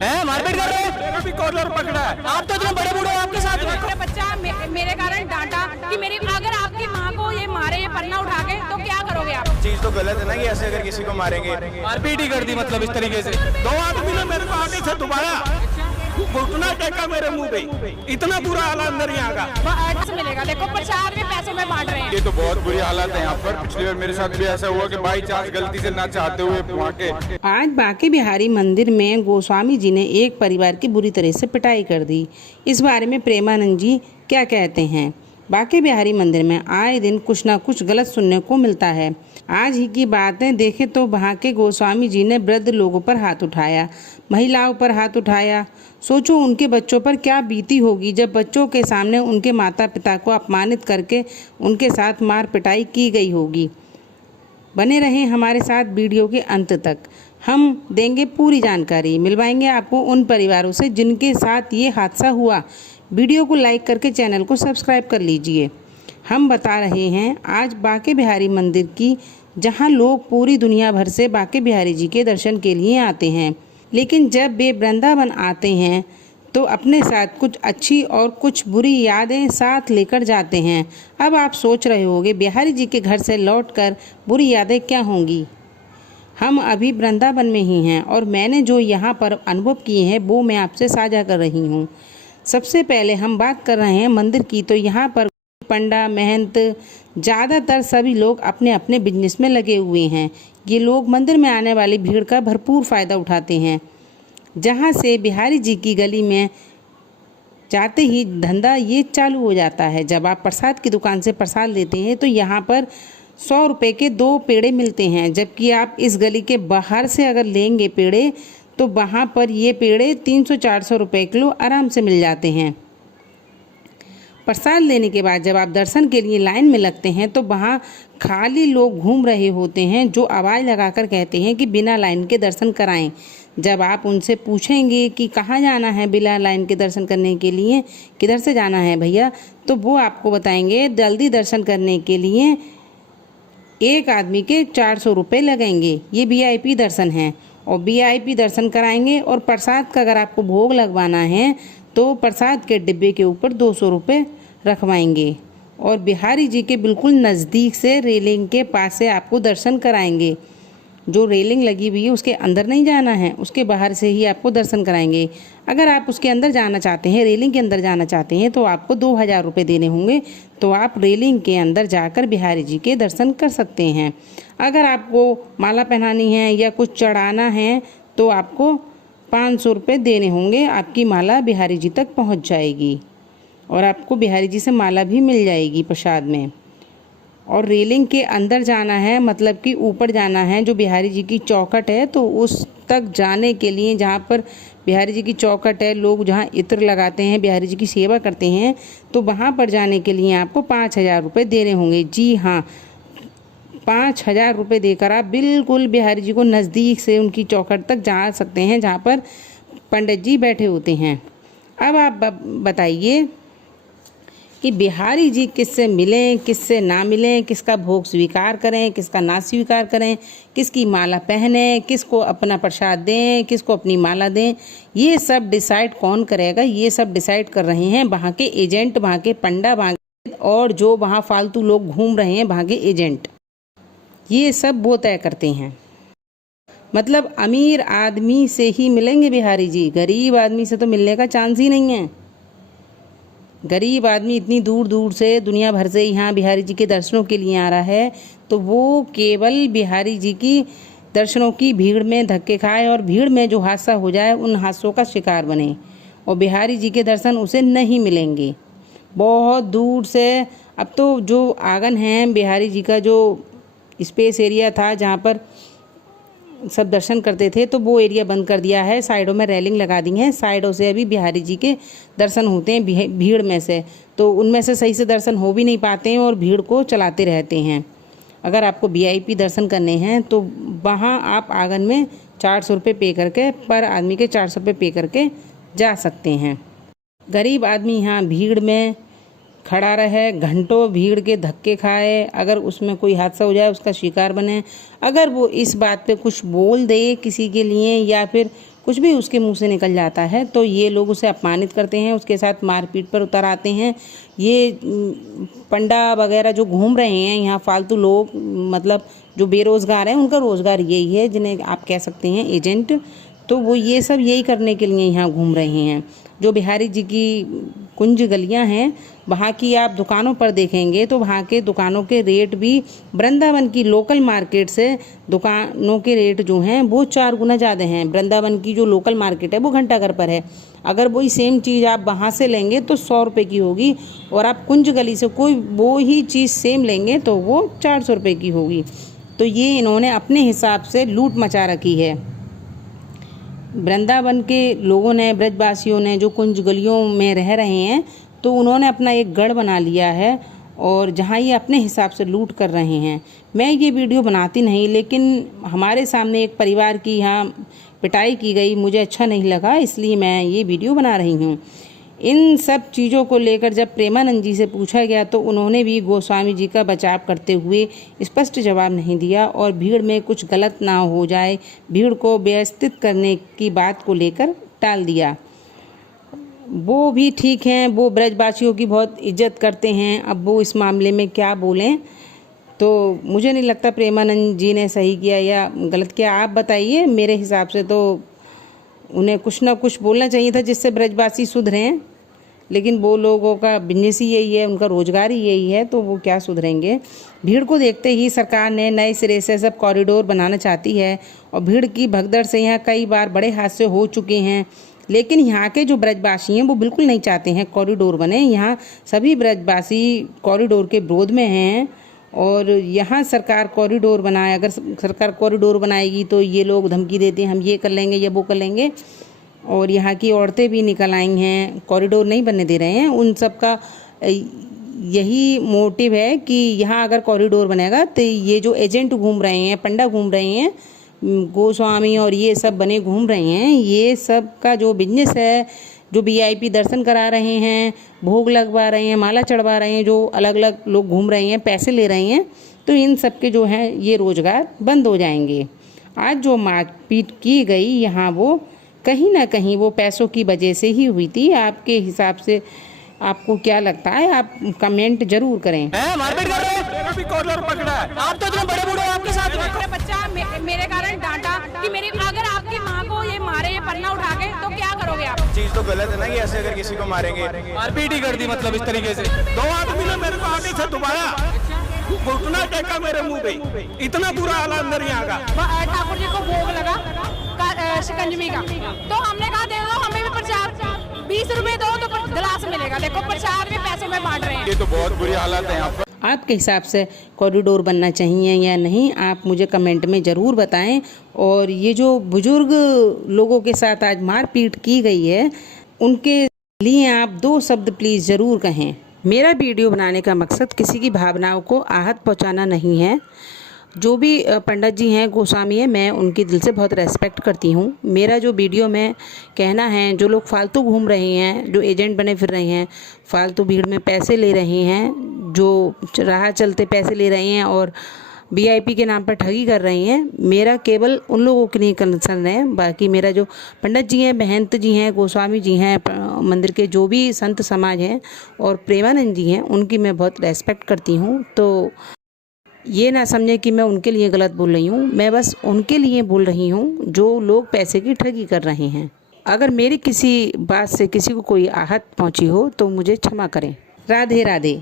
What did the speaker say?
है मारपीट कर रहे हो? मेरा भी कॉलर पकड़ा है। आप तो इतने बड़े बूढ़े हो, आपके साथ में मेरा बच्चा मेरे कारण डांटा कि मेरी अगर आपकी माँ को ये मारे, ये पन्ना उठा के, तो क्या करोगे आप? चीज तो गलत है ना कि ऐसे अगर किसी को मारेंगे। मारपीट ही कर दी मतलब इस तरीके से। 2 आदमी ने मेरे को आगे से दबाया, घुटना टेका मेरे मुंह पे, इतना बुरा हाल अंदर यहाँ का। ऐसे मिलेगा, देखो प्रचार में पैसे में बांट रहे हैं। ये तो बहुत बुरी हालत है यहाँ पर। पिछली बार मेरे साथ भी ऐसा हुआ कि बाई चांस गलती से ना चाहते हुए वहाँ के। आज बांके बिहारी मंदिर में गोस्वामी जी ने एक परिवार की बुरी तरह से पिटाई कर दी। इस बारे में प्रेमानंद जी क्या कहते हैं? बांके बिहारी मंदिर में आए दिन कुछ ना कुछ गलत सुनने को मिलता है। आज ही की बातें देखें तो वहाँ के गोस्वामी जी ने वृद्ध लोगों पर हाथ उठाया, महिलाओं पर हाथ उठाया। सोचो उनके बच्चों पर क्या बीती होगी जब बच्चों के सामने उनके माता पिता को अपमानित करके उनके साथ मार पिटाई की गई होगी। बने रहें हमारे साथ वीडियो के अंत तक, हम देंगे पूरी जानकारी, मिलवाएंगे आपको उन परिवारों से जिनके साथ ये हादसा हुआ। वीडियो को लाइक करके चैनल को सब्सक्राइब कर लीजिए। हम बता रहे हैं आज बांके बिहारी मंदिर की, जहां लोग पूरी दुनिया भर से बांके बिहारी जी के दर्शन के लिए आते हैं, लेकिन जब वे वृंदावन आते हैं तो अपने साथ कुछ अच्छी और कुछ बुरी यादें साथ लेकर जाते हैं। अब आप सोच रहे होंगे बिहारी जी के घर से लौटकर बुरी यादें क्या होंगी। हम अभी वृंदावन में ही हैं और मैंने जो यहाँ पर अनुभव किए हैं वो मैं आपसे साझा कर रही हूँ। सबसे पहले हम बात कर रहे हैं मंदिर की, तो यहाँ पर पंडा महंत ज़्यादातर सभी लोग अपने अपने बिजनेस में लगे हुए हैं। ये लोग मंदिर में आने वाली भीड़ का भरपूर फ़ायदा उठाते हैं। जहाँ से बिहारी जी की गली में जाते ही धंधा ये चालू हो जाता है। जब आप प्रसाद की दुकान से प्रसाद लेते हैं तो यहाँ पर 100 रुपये के 2 पेड़े मिलते हैं, जबकि आप इस गली के बाहर से अगर लेंगे पेड़े तो वहाँ पर ये पेड़े 300-400 रुपये किलो आराम से मिल जाते हैं। प्रसाद लेने के बाद जब आप दर्शन के लिए लाइन में लगते हैं तो वहाँ खाली लोग घूम रहे होते हैं जो आवाज़ लगाकर कहते हैं कि बिना लाइन के दर्शन कराएं। जब आप उनसे पूछेंगे कि कहाँ जाना है बिना लाइन के दर्शन करने के लिए, किधर से जाना है भैया, तो वो आपको बताएंगे जल्दी दर्शन करने के लिए एक आदमी के 400 रुपये लगेंगे। ये VIP दर्शन है और VIP दर्शन कराएंगे। और प्रसाद का अगर आपको भोग लगवाना है तो प्रसाद के डिब्बे के ऊपर 200 रुपये रखवाएंगे और बिहारी जी के बिल्कुल नज़दीक से रेलिंग के पास से आपको दर्शन कराएंगे। जो रेलिंग लगी हुई है उसके अंदर नहीं जाना है, उसके बाहर से ही आपको दर्शन कराएंगे। अगर आप उसके अंदर जाना चाहते हैं, रेलिंग के अंदर जाना चाहते हैं, तो आपको 2000 रुपये देने होंगे। तो आप रेलिंग के अंदर जाकर बिहारी जी के दर्शन कर सकते हैं। अगर आपको माला पहनानी है या कुछ चढ़ाना है तो आपको 500 रुपये देने होंगे। आपकी माला बिहारी जी तक पहुंच जाएगी और आपको बिहारी जी से माला भी मिल जाएगी प्रसाद में। और रेलिंग के अंदर जाना है मतलब कि ऊपर जाना है, जो बिहारी जी की चौखट है तो उस तक जाने के लिए, जहाँ पर बिहारी जी की चौखट है, लोग जहाँ इत्र लगाते हैं, बिहारी जी की सेवा करते हैं, तो वहाँ पर जाने के लिए आपको 5000 रुपये देने होंगे। जी हाँ, 5000 रुपये देकर आप बिल्कुल बिहारी जी को नज़दीक से उनकी चौखट तक जा सकते हैं जहाँ पर पंडित जी बैठे होते हैं। अब आप बताइए कि बिहारी जी किससे मिलें, किससे ना मिलें, किसका भोग स्वीकार करें, किसका ना स्वीकार करें, किसकी माला पहने, किसको अपना प्रसाद दें, किसको अपनी माला दें, ये सब डिसाइड कौन करेगा? ये सब डिसाइड कर रहे हैं वहाँ के एजेंट, वहाँ के पंडा, वहाँ और जो वहाँ फालतू लोग घूम रहे हैं वहाँ के एजेंट, ये सब वो तय करते हैं। मतलब अमीर आदमी से ही मिलेंगे बिहारी जी, गरीब आदमी से तो मिलने का चांस ही नहीं है। गरीब आदमी इतनी दूर दूर से दुनिया भर से यहाँ बिहारी जी के दर्शनों के लिए आ रहा है तो वो केवल बिहारी जी की दर्शनों की भीड़ में धक्के खाए और भीड़ में जो हादसा हो जाए उन हादसों का शिकार बने और बिहारी जी के दर्शन उसे नहीं मिलेंगे। बहुत दूर से अब तो जो आंगन है बिहारी जी का, जो स्पेस एरिया था जहाँ पर सब दर्शन करते थे, तो वो एरिया बंद कर दिया है। साइडों में रेलिंग लगा दी है, साइडों से अभी बिहारी जी के दर्शन होते हैं भीड़ में से, तो उनमें से सही से दर्शन हो भी नहीं पाते हैं और भीड़ को चलाते रहते हैं। अगर आपको VIP दर्शन करने हैं तो वहाँ आप आंगन में 400 रुपये पे करके, पर आदमी के 400 रुपये पे करके जा सकते हैं। गरीब आदमी यहाँ भीड़ में खड़ा रहे, घंटों भीड़ के धक्के खाए, अगर उसमें कोई हादसा हो जाए उसका शिकार बने, अगर वो इस बात पे कुछ बोल दे किसी के लिए या फिर कुछ भी उसके मुंह से निकल जाता है तो ये लोग उसे अपमानित करते हैं, उसके साथ मारपीट पर उतर आते हैं। ये पंडा वगैरह जो घूम रहे हैं यहाँ फालतू लोग, मतलब जो बेरोज़गार हैं, उनका रोज़गार यही है, जिन्हें आप कह सकते हैं एजेंट। तो वो ये सब यही करने के लिए यहाँ घूम रहे हैं। जो बिहारी जी की कुंज गलियाँ हैं वहाँ की आप दुकानों पर देखेंगे तो वहाँ के दुकानों के रेट भी वृंदावन की लोकल मार्केट से दुकानों के रेट जो हैं वो 4 गुना ज़्यादा हैं। वृंदावन की जो लोकल मार्केट है वो घंटाघर पर है, अगर वही सेम चीज़ आप वहाँ से लेंगे तो 100 रुपये की होगी, और आप कुंज गली से कोई वो ही चीज़ सेम लेंगे तो वो 400 रुपये की होगी। तो ये इन्होंने अपने हिसाब से लूट मचा रखी है। वृंदावन के लोगों ने, ब्रजवासियों ने जो कुंज गलियों में रह रहे हैं तो उन्होंने अपना एक गढ़ बना लिया है और जहाँ ये अपने हिसाब से लूट कर रहे हैं। मैं ये वीडियो बनाती नहीं, लेकिन हमारे सामने एक परिवार की यहाँ पिटाई की गई, मुझे अच्छा नहीं लगा, इसलिए मैं ये वीडियो बना रही हूँ। इन सब चीज़ों को लेकर जब प्रेमानंद जी से पूछा गया तो उन्होंने भी गोस्वामी जी का बचाव करते हुए स्पष्ट जवाब नहीं दिया और भीड़ में कुछ गलत ना हो जाए, भीड़ को व्यवस्थित करने की बात को लेकर टाल दिया। वो भी ठीक हैं, वो ब्रजवासियों की बहुत इज्जत करते हैं, अब वो इस मामले में क्या बोलें। तो मुझे नहीं लगता प्रेमानंद जी ने सही किया या गलत किया, आप बताइए। मेरे हिसाब से तो उन्हें कुछ ना कुछ बोलना चाहिए था जिससे ब्रजवासी सुधरें, लेकिन वो लोगों का बिजनेस ही यही है, उनका रोजगार ही यही है, तो वो क्या सुधरेंगे। भीड़ को देखते ही सरकार ने नए सिरे से सब कॉरिडोर बनाना चाहती है और भीड़ की भगदड़ से यहाँ कई बार बड़े हादसे हो चुके हैं, लेकिन यहाँ के जो ब्रजवासी हैं वो बिल्कुल नहीं चाहते हैं कॉरिडोर बने। यहाँ सभी ब्रजवासी कॉरिडोर के विरोध में हैं और यहाँ सरकार कॉरिडोर बनाए, अगर सरकार कॉरिडोर बनाएगी तो ये लोग धमकी देते हैं हम ये कर लेंगे या वो कर लेंगे, और यहाँ की औरतें भी निकल आई हैं, कॉरिडोर नहीं बनने दे रहे हैं। उन सब का यही मोटिव है कि यहाँ अगर कॉरिडोर बनेगा तो ये जो एजेंट घूम रहे हैं, पंडा घूम रहे हैं, गोस्वामी और ये सब बने घूम रहे हैं, ये सब का जो बिजनेस है, जो VIP दर्शन करा रहे हैं, भोग लगवा रहे हैं, माला चढ़वा रहे हैं, जो अलग अलग लोग घूम रहे हैं, पैसे ले रहे हैं, तो इन सब के जो हैं ये रोज़गार बंद हो जाएंगे। आज जो मारपीट की गई यहाँ वो कहीं ना कहीं वो पैसों की वजह से ही हुई थी। आपके हिसाब से आपको क्या लगता है, आप कमेंट जरूर करें। मारपीट कर रहे हो? मेरा भी कॉलर पकड़ा है। आप तो इतने बड़े बूढ़े हो, आपके साथ में मेरा बच्चा मेरे कारण डांटा कि मेरी, अगर आपकी माँ को ये मारे, ये पन्ना उठा के, तो क्या करोगे आप? चीज तो गलत है ना कि ऐसे अगर किसी को मारेंगे। मारपीट ही कर दी, मतलब इस तरीके से। 2 आदमी ने मेरे को आगे से दबाया, घुटना टेका मेरे मुंह पे, इतना बुरा हाल अंदर यहाँ का। ठाकुर जी को भोग लगा शिकंजवी का, तो हमने कहा दे दो हमें भी प्रसाद, 20 रुपए दो तो गिलास मिलेगा। देखो प्रसाद भी पैसों में बांट रहे हैं। ये तो बहुत बुरी हालत है यहाँ पर। आपके हिसाब से कॉरिडोर बनना चाहिए या नहीं, आप मुझे कमेंट में ज़रूर बताएं। और ये जो बुजुर्ग लोगों के साथ आज मारपीट की गई है, उनके लिए आप 2 शब्द प्लीज़ ज़रूर कहें। मेरा वीडियो बनाने का मकसद किसी की भावनाओं को आहत पहुंचाना नहीं है। जो भी पंडित जी हैं, गोस्वामी हैं, मैं उनकी दिल से बहुत रेस्पेक्ट करती हूँ। मेरा जो वीडियो में कहना है, जो लोग फालतू घूम रहे हैं, जो एजेंट बने फिर रहे हैं, फालतू भीड़ में पैसे ले रहे हैं, जो राह चलते पैसे ले रहे हैं और VIP के नाम पर ठगी कर रहे हैं, मेरा केवल उन लोगों के लिए कंसर्न है। बाकी मेरा जो पंडित जी हैं, महंत जी हैं, गोस्वामी जी हैं, मंदिर के जो भी संत समाज हैं और प्रेमानंद जी हैं, उनकी मैं बहुत रेस्पेक्ट करती हूँ। तो ये ना समझे कि मैं उनके लिए गलत बोल रही हूँ, मैं बस उनके लिए बोल रही हूँ जो लोग पैसे की ठगी कर रहे हैं। अगर मेरी किसी बात से किसी को कोई आहत पहुँची हो तो मुझे क्षमा करें। राधे राधे।